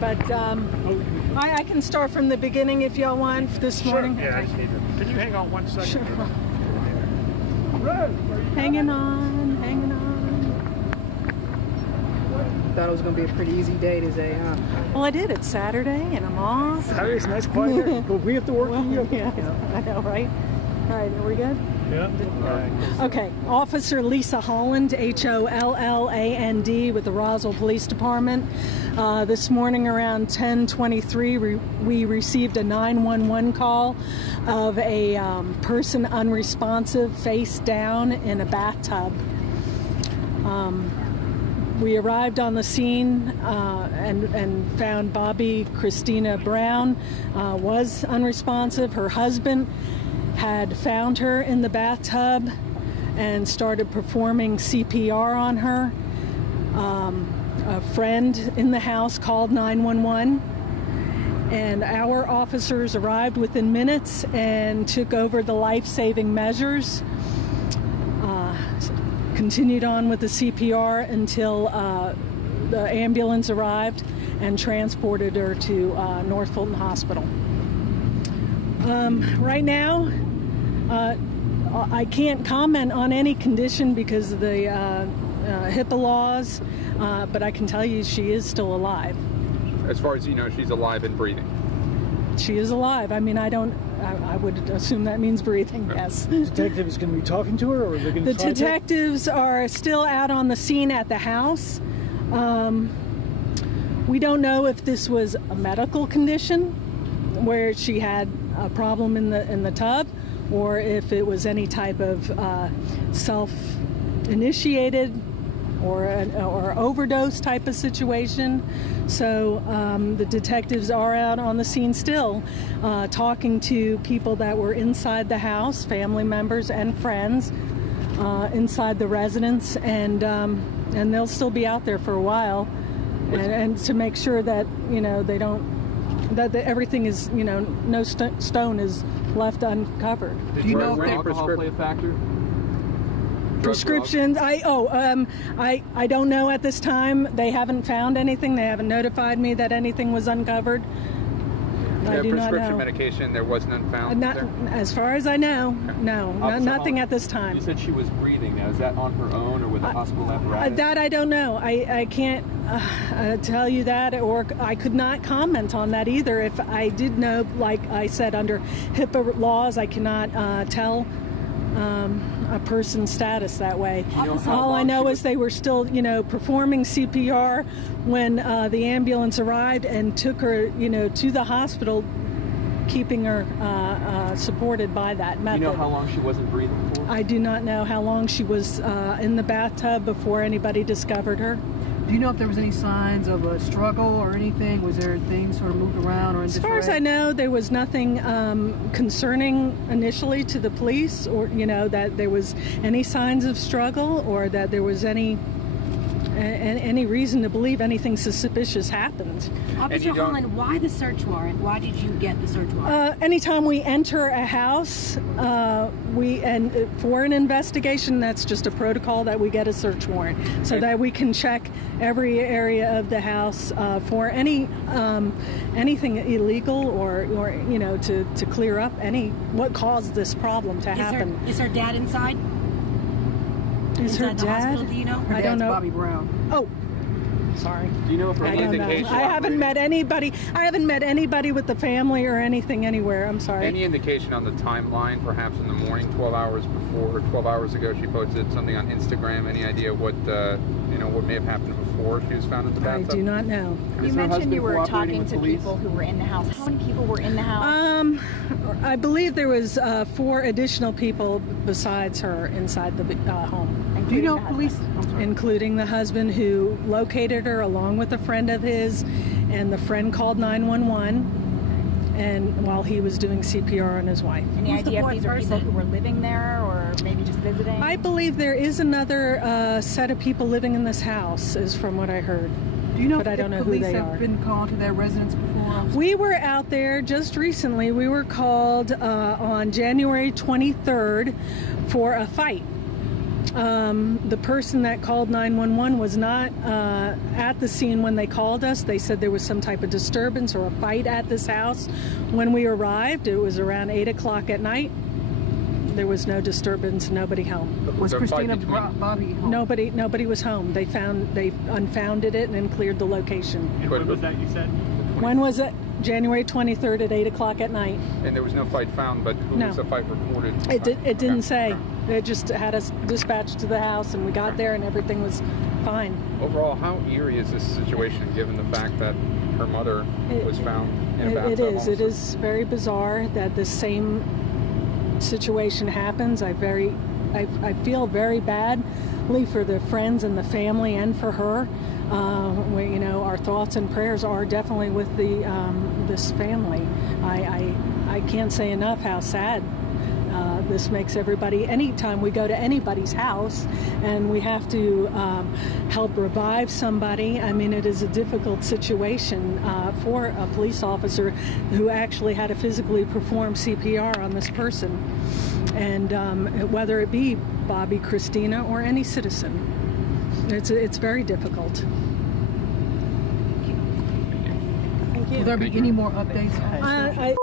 But I can start from the beginning if y'all want this morning. Yeah, I just need to. Can you hang on 1 second? Sure. Hanging on, hanging on. Thought it was going to be a pretty easy day today, huh? Well, I did. It's Saturday, and I'm off. Saturday's nice, quiet day. But we have to work. Well, yeah, I know, right? All right, are we good? Yeah. Okay. Officer Lisa Holland, Holland, with the Roswell Police Department. This morning around 10:23, we received a 911 call of a person unresponsive, face down in a bathtub. We arrived on the scene and found Bobbi Kristina Brown was unresponsive. Her husband had found her in the bathtub and started performing CPR on her. A friend in the house called 911, and our officers arrived within minutes and took over the life-saving measures. Continued on with the CPR until the ambulance arrived and transported her to North Fulton Hospital. Right now, I can't comment on any condition because of the HIPAA laws, but I can tell you she is still alive. As far as you know, she's alive and breathing. She is alive. I mean, I would assume that means breathing, yes. The detectives going to be talking to her, or are they going to The detectives are still out on the scene at the house. We don't know if this was a medical condition where she had a problem in the tub, or if it was any type of self-initiated or overdose type of situation. So the detectives are out on the scene still, talking to people that were inside the house, family members and friends inside the residence, and they'll still be out there for a while, and to make sure that they don't, that everything is, no stone is left uncovered. Do you know if alcohol play a factor? Prescriptions. I don't know at this time. They haven't found anything. They haven't notified me that anything was uncovered. I do not know. Prescription medication, there was none found? Not, as far as I know, no, nothing at this time. You said she was breathing. Now, is that on her own or with a hospital apparatus? That I don't know. I can't tell you that, or I could not comment on that either. If I did know, like I said, under HIPAA laws, I cannot tell a person's status that way. All I know is they were still, performing CPR when the ambulance arrived and took her, to the hospital, keeping her supported by that method. Do you know how long she wasn't breathing for? I do not know how long she was in the bathtub before anybody discovered her. Do you know if there was any signs of a struggle or anything? Was there things sort of moved around or in disarray? As far as I know, there was nothing concerning initially to the police, or that there was any signs of struggle, or that there was any reason to believe anything suspicious happened. Officer Holland, why the search warrant? Why did you get the search warrant? Anytime we enter a house, for an investigation, that's just a protocol that we get a search warrant, so that we can check every area of the house for anything illegal or to clear up what caused this problem to happen. Is her dad inside? Is her inside the dad? hospital, do you know? I don't know. Bobbi Brown. Oh, sorry. Do you know if I don't know. I haven't met anybody. I haven't met anybody with the family or anything anywhere. I'm sorry. Any indication on the timeline, perhaps in the morning, 12 hours before, or 12 hours ago, she posted something on Instagram. Any idea what what may have happened before she was found in the bathtub? I do not know. You mentioned you were talking to people who were in the house. How many people were in the house? I believe there was 4 additional people besides her inside the home. Do you know if police... Including the husband who located her along with a friend of his, and the friend called 911 and while he was doing CPR on his wife. Any idea if these are people who were living there or maybe just visiting? I believe there is another set of people living in this house, is from what I heard. Do you know but I don't know who they are. Police have been called to their residence before? We were out there just recently. We were called on January 23rd for a fight. The person that called 911 was not at the scene when they called us. They said there was some type of disturbance or a fight at this house. When we arrived, it was around 8 o'clock at night. There was no disturbance, nobody home. Was Kristina Bobbi home? Nobody was home. They unfounded it and then cleared the location. And when was that, you said? When was it? January 23rd at 8 o'clock at night. And there was no fight found, but who was the fight reported? It didn't say. It just had us dispatched to the house, and we got there, and everything was fine. Overall, how eerie is this situation, given the fact that her mother was found in a bathtub? It is very bizarre that the same situation happens. I feel very badly for the friends and the family and for her. Our thoughts and prayers are definitely with this family. I can't say enough how sad this makes everybody. Anytime we go to anybody's house and we have to help revive somebody, I mean, it is a difficult situation for a police officer who actually had to physically perform CPR on this person, and whether it be Bobbi, Kristina, or any citizen. It's very difficult. Thank you. Will there be any more updates?